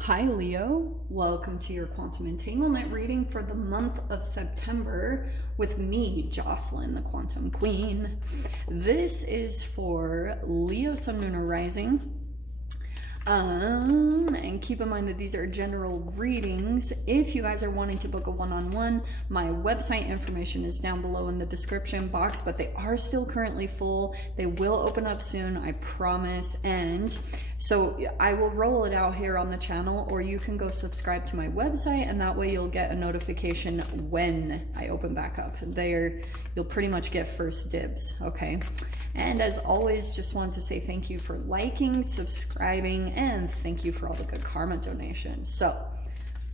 Hi Leo, welcome to your quantum entanglement reading for the month of September with me, Jocelyn, the quantum queen. This is for Leo, Sun, Moon, or Rising. And keep in mind that these are general readings. If you guys are wanting to book a one-on-one, my website information is down below in the description box, but they are still currently full. They will open up soon, I promise. And so I will roll it out here on the channel, or you can go subscribe to my website, and that way you'll get a notification when I open back up. There, you'll pretty much get first dibs, okay? And as always, just want to say thank you for liking, subscribing, and thank you for all the good karma donations. So,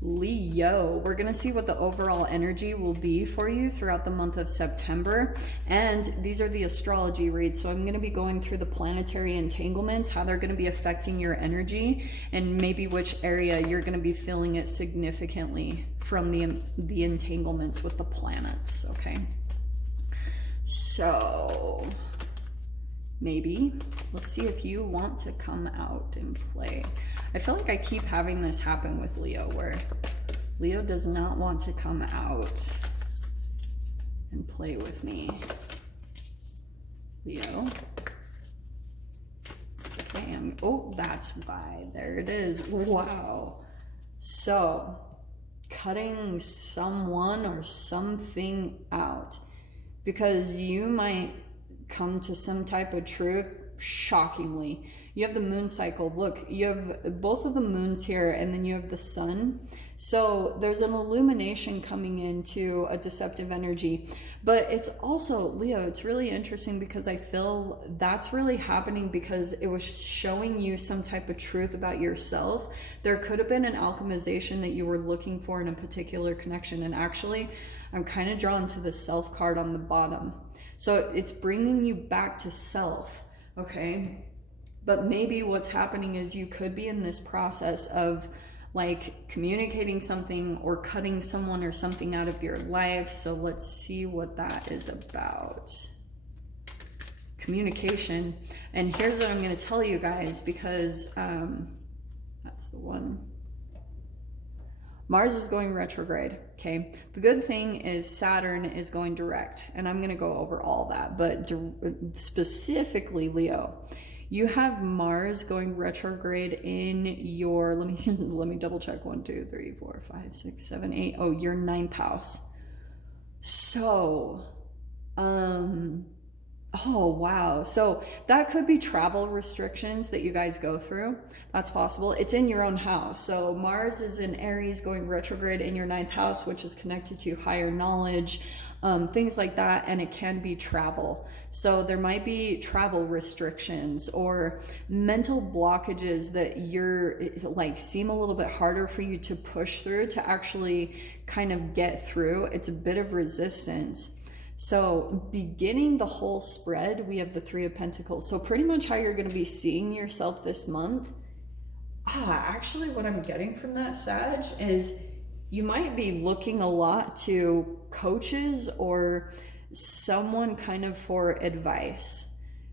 Leo, we're going to see what the overall energy will be for you throughout the month of September. And these are the astrology reads. So I'm going to be going through the planetary entanglements, how they're going to be affecting your energy, and maybe which area you're going to be feeling it significantly from the entanglements with the planets, okay? So maybe let's see if you want to come out and play. I feel like I keep having this happen with Leo, where Leo does not want to come out and play with me. Leo. Okay, oh, that's why. There it is. Wow. So, cutting someone or something out, because you might come to some type of truth. Shockingly, you have the moon cycle. Look, you have both of the moons here, and then you have the sun. So there's an illumination coming into a deceptive energy. But it's also, Leo, it's really interesting because I feel that's really happening because it was showing you some type of truth about yourself. There could have been an alchemization that you were looking for in a particular connection. And actually, I'm kind of drawn to the self card on the bottom. So it's bringing you back to self, okay? But maybe what's happening is you could be in this process of like communicating something or cutting someone or something out of your life. So let's see what that is about. Communication. And here's what I'm going to tell you guys, because that's the one. Mars is going retrograde, okay? The good thing is Saturn is going direct, and I'm going to go over all that, but specifically, Leo, you have Mars going retrograde in your, let me double check, 1, 2, 3, 4, 5, 6, 7, 8, oh, your 9th house. So, oh, wow. So that could be travel restrictions that you guys go through. That's possible. It's in your own house. So Mars is in Aries going retrograde in your 9th house, which is connected to higher knowledge, things like that. And it can be travel. So there might be travel restrictions or mental blockages that you're like seem a little bit harder for you to push through to actually kind of get through. It's a bit of resistance. So beginning the whole spread, we have the 3 of Pentacles. So pretty much how you're going to be seeing yourself this month. Actually what I'm getting from that, Sag, is you might be looking a lot to coaches or someone kind of for advice.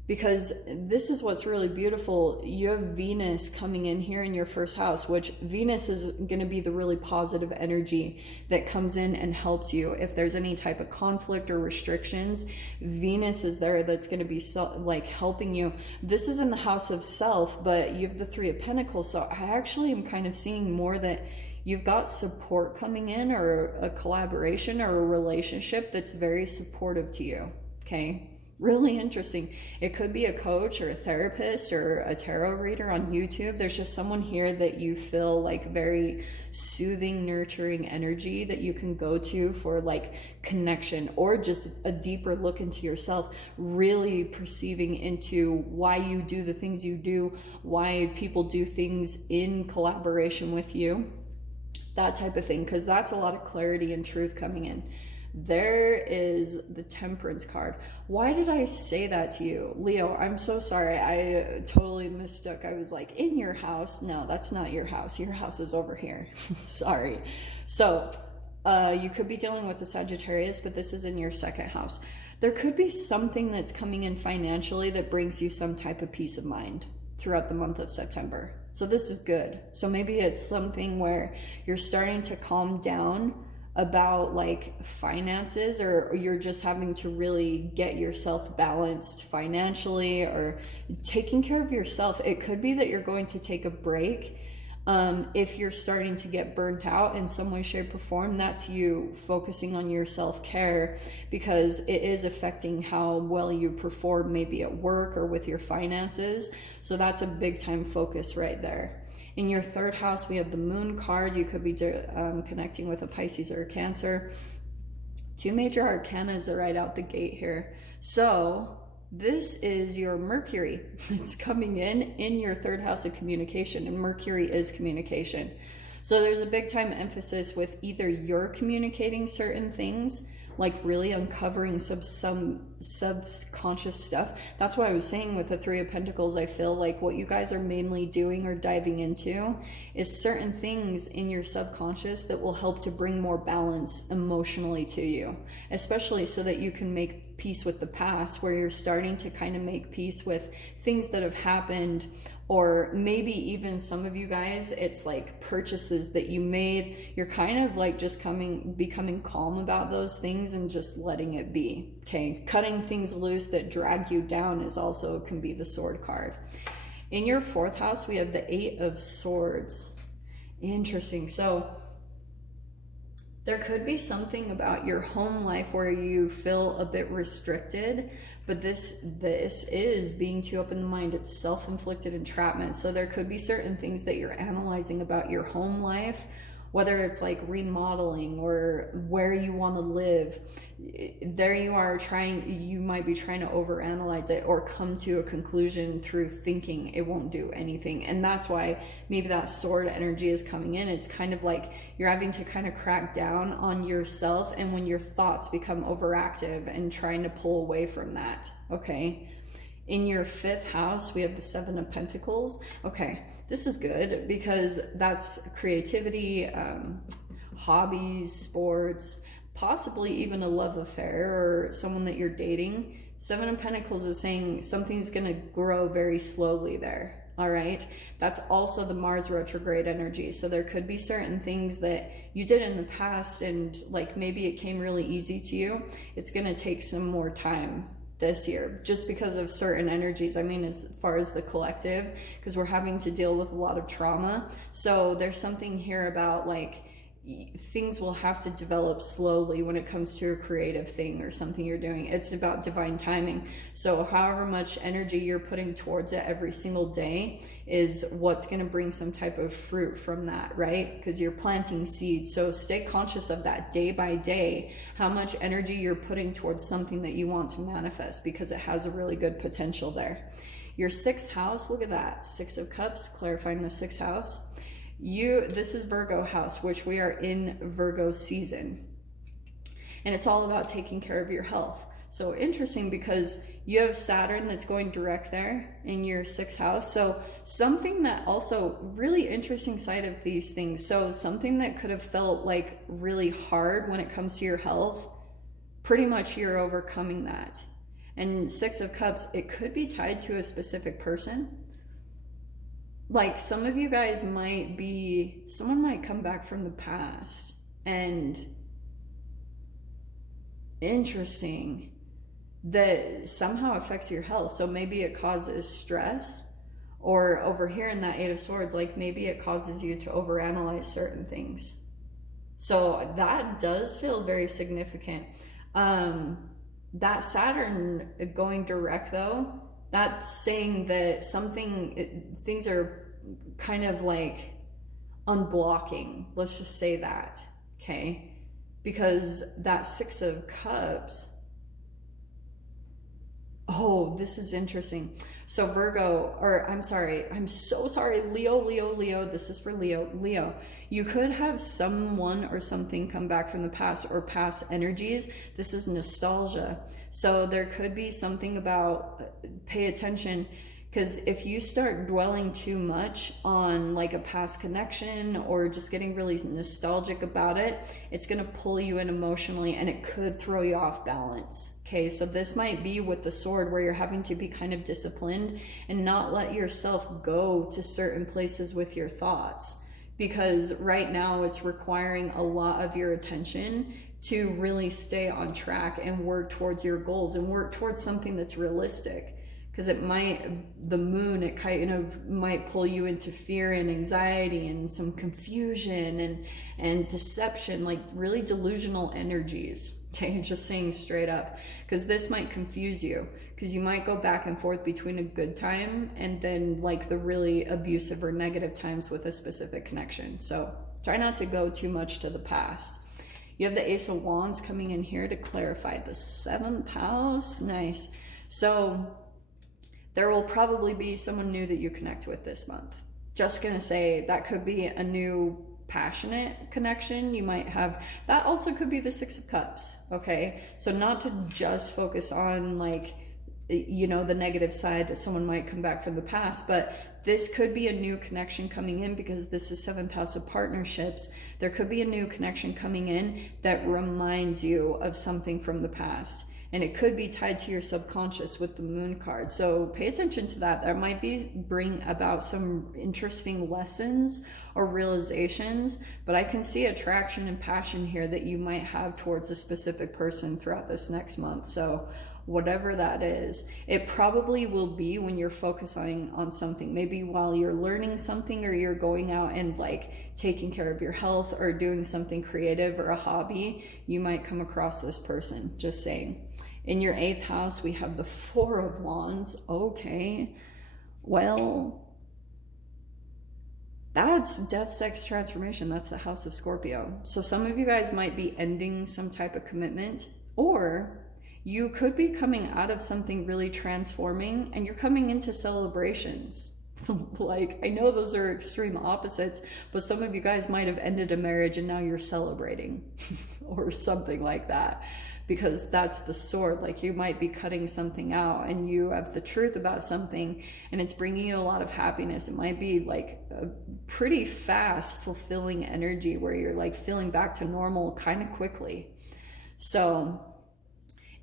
Because this is what's really beautiful. You have Venus coming in here in your 1st house, which Venus is going to be the really positive energy that comes in and helps you. If there's any type of conflict or restrictions, Venus is there that's going to be like helping you. This is in the house of self, but you have the 3 of Pentacles. So I actually am kind of seeing more that you've got support coming in, or a collaboration or a relationship that's very supportive to you, okay? Really interesting. It could be a coach or a therapist or a tarot reader on YouTube. There's just someone here that you feel like very soothing, nurturing energy that you can go to for like connection, or just a deeper look into yourself, really perceiving into why you do the things you do, why people do things in collaboration with you, that type of thing, because that's a lot of clarity and truth coming in. There is the Temperance card. Why did I say that to you? Leo, I'm so sorry. I totally mistook. I was like, in your house. No, that's not your house. Your house is over here. Sorry. So you could be dealing with a Sagittarius, but this is in your 2nd house. There could be something that's coming in financially that brings you some type of peace of mind throughout the month of September. So this is good. So maybe it's something where you're starting to calm down about like finances, or you're just having to really get yourself balanced financially or taking care of yourself. It could be that you're going to take a break. If you're starting to get burnt out in some way, shape, or form, that's you focusing on your self-care, because it is affecting how well you perform maybe at work or with your finances. So that's a big time focus right there. In your third house, we have the Moon card. You could be connecting with a Pisces or a Cancer. 2 major arcanas are right out the gate here. So this is your Mercury. It's coming in your third house of communication, and Mercury is communication. So there's a big time emphasis with either you're communicating certain things, like really uncovering some subconscious stuff. That's why I was saying with the 3 of Pentacles, I feel like what you guys are mainly doing or diving into is certain things in your subconscious that will help to bring more balance emotionally to you, especially so that you can make peace with the past, where you're starting to kind of make peace with things that have happened. Or maybe even some of you guys, it's like purchases that you made. You're kind of like just becoming calm about those things and just letting it be. Okay, cutting things loose that drag you down is also can be the Sword card. In your fourth house, we have the 8 of Swords. Interesting. So there could be something about your home life where you feel a bit restricted, but this is being too open-minded. It's self-inflicted entrapment. So there could be certain things that you're analyzing about your home life, whether it's like remodeling or where you want to live. There you are you might be trying to overanalyze it or come to a conclusion through thinking it won't do anything. And that's why maybe that Sword energy is coming in. It's kind of like you're having to kind of crack down on yourself, and when your thoughts become overactive and trying to pull away from that. Okay. In your fifth house, we have the 7 of Pentacles. Okay, this is good because that's creativity, hobbies, sports, possibly even a love affair or someone that you're dating. 7 of Pentacles is saying something's going to grow very slowly there. All right. That's also the Mars retrograde energy. So there could be certain things that you did in the past and like maybe it came really easy to you. It's going to take some more time this year just because of certain energies. I mean, as far as the collective, because we're having to deal with a lot of trauma. So there's something here about like things will have to develop slowly when it comes to a creative thing or something you're doing. It's about divine timing. So however much energy you're putting towards it every single day is what's going to bring some type of fruit from that, right? Because you're planting seeds. So stay conscious of that day by day, how much energy you're putting towards something that you want to manifest, because it has a really good potential there. Your 6th house, look at that, 6 of Cups, clarifying the 6th house. This is Virgo house, which we are in Virgo season, and it's all about taking care of your health. So interesting, because you have Saturn that's going direct there in your 6th house. So something that also really interesting side of these things. So something that could have felt like really hard when it comes to your health, pretty much you're overcoming that. And 6 of Cups, it could be tied to a specific person. Like some of you guys someone might come back from the past, and interesting that somehow affects your health. So maybe it causes stress, or over here in that 8 of Swords, like maybe it causes you to overanalyze certain things. So that does feel very significant. That Saturn going direct though, that's saying that things are kind of like unblocking. Let's just say that, okay? Because that 6 of Cups, oh, this is interesting. So Virgo, or I'm so sorry, Leo, this is for Leo. You could have someone or something come back from the past or past energies. This is nostalgia. So there could be something about, pay attention, Because if you start dwelling too much on like a past connection or just getting really nostalgic about it, it's going to pull you in emotionally and it could throw you off balance. Okay, so this might be with the sword where you're having to be kind of disciplined and not let yourself go to certain places with your thoughts, because right now it's requiring a lot of your attention to really stay on track and work towards your goals and work towards something that's realistic. Because it might, the moon, it kind of might pull you into fear and anxiety and some confusion and deception, like really delusional energies. Okay, just saying straight up, because this might confuse you, because you might go back and forth between a good time and then like the really abusive or negative times with a specific connection. So try not to go too much to the past. You have the Ace of Wands coming in here to clarify the 7th house. Nice. So there will probably be someone new that you connect with this month. Just gonna say that could be a new passionate connection. You might have, that also could be the 6 of Cups, okay? So not to just focus on like, you know, the negative side that someone might come back from the past, but this could be a new connection coming in, because this is 7th house of partnerships. There could be a new connection coming in that reminds you of something from the past. And it could be tied to your subconscious with the moon card. So pay attention to that. That might bring about some interesting lessons or realizations, but I can see attraction and passion here that you might have towards a specific person throughout this next month. So whatever that is, it probably will be when you're focusing on something, maybe while you're learning something or you're going out and like taking care of your health or doing something creative or a hobby, you might come across this person. Just saying. In your 8th house, we have the 4 of Wands. Okay, well, that's death, sex, transformation. That's the house of Scorpio. So some of you guys might be ending some type of commitment, or you could be coming out of something really transforming and you're coming into celebrations. Like, I know those are extreme opposites, but some of you guys might have ended a marriage and now you're celebrating or something like that. Because that's the sword. Like, you might be cutting something out and you have the truth about something and it's bringing you a lot of happiness. It might be like a pretty fast, fulfilling energy where you're like feeling back to normal kind of quickly. So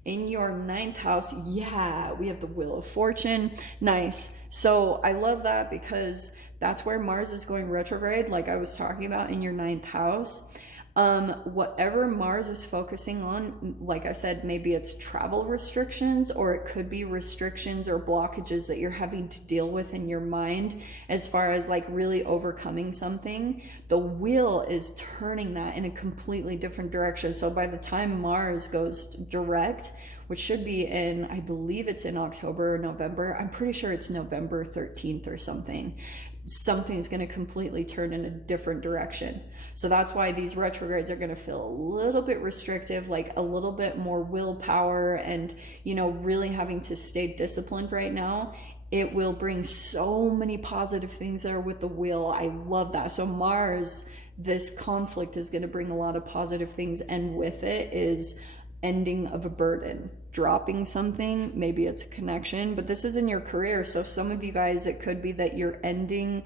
in your 9th house, yeah, we have the Wheel of Fortune. Nice. So I love that, because that's where Mars is going retrograde, like I was talking about in your 9th house. Whatever Mars is focusing on, like I said, maybe it's travel restrictions, or it could be restrictions or blockages that you're having to deal with in your mind as far as like really overcoming something. The wheel is turning that in a completely different direction. So by the time Mars goes direct, which should be in, I believe it's in October or November, I'm pretty sure it's November 13th or something, something's going to completely turn in a different direction. So that's why these retrogrades are going to feel a little bit restrictive, like a little bit more willpower and, you know, really having to stay disciplined right now. It will bring so many positive things there with the wheel. I love that. So Mars, this conflict is going to bring a lot of positive things, and with it is ending of a burden, dropping something. Maybe it's a connection, but this is in your career. So some of you guys, it could be that you're ending,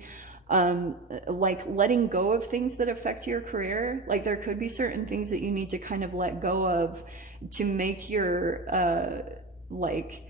like letting go of things that affect your career. Like there could be certain things that you need to kind of let go of to make your, like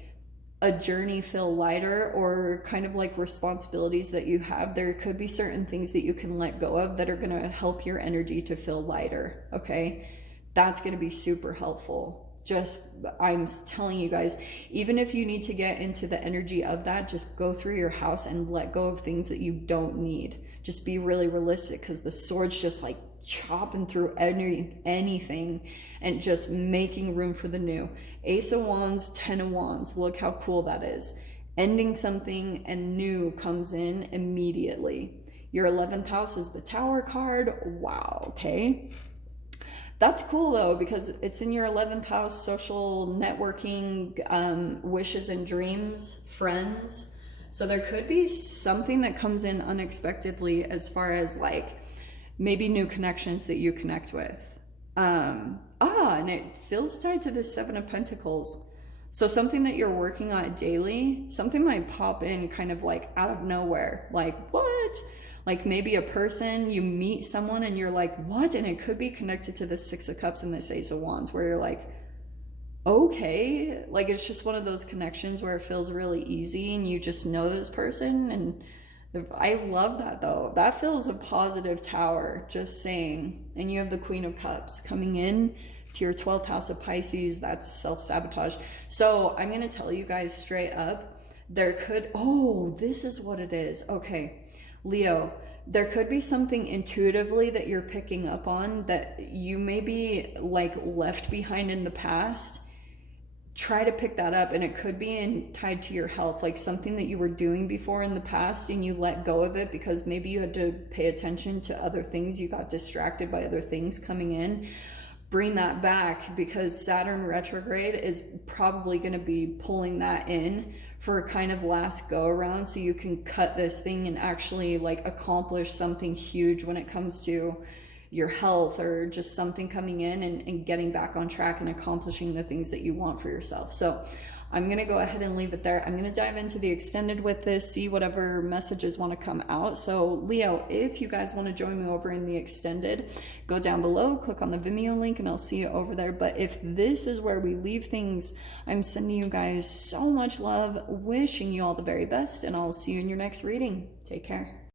a journey feel lighter, or kind of like responsibilities that you have. There could be certain things that you can let go of that are going to help your energy to feel lighter. Okay. That's going to be super helpful. Just, I'm telling you guys, even if you need to get into the energy of that, just go through your house and let go of things that you don't need. Just be really realistic, because the sword's just like chopping through anything and just making room for the new. Ace of Wands, 10 of Wands. Look how cool that is. Ending something and new comes in immediately. Your 11th house is the Tower card. Wow, okay. That's cool though, because it's in your 11th house, social networking, wishes and dreams, friends. So there could be something that comes in unexpectedly as far as like maybe new connections that you connect with. And it feels tied to the 7 of Pentacles. So something that you're working on daily, something might pop in kind of like out of nowhere. Like, what? Like maybe a person, you meet someone and you're like, what? And it could be connected to the Six of Cups and this Ace of Wands, where you're like, okay. Like it's just one of those connections where it feels really easy and you just know this person. And I love that though. That feels a positive tower, just saying. And you have the Queen of Cups coming in to your 12th house of Pisces. That's self-sabotage. So I'm going to tell you guys straight up, there could, oh, this is what it is. Okay, Leo, there could be something intuitively that you're picking up on that you may be like left behind in the past. Try to pick that up, and it could be tied to your health, like something that you were doing before in the past and you let go of it because maybe you had to pay attention to other things, you got distracted by other things coming in. Bring that back, because Saturn retrograde is probably going to be pulling that in for a kind of last go around, so you can cut this thing and actually like accomplish something huge when it comes to your health, or just something coming in and getting back on track and accomplishing the things that you want for yourself. So I'm going to go ahead and leave it there. I'm going to dive into the extended with this, see whatever messages want to come out. So Leo, if you guys want to join me over in the extended, go down below, click on the Vimeo link, and I'll see you over there. But if this is where we leave things, I'm sending you guys so much love, wishing you all the very best, and I'll see you in your next reading. Take care.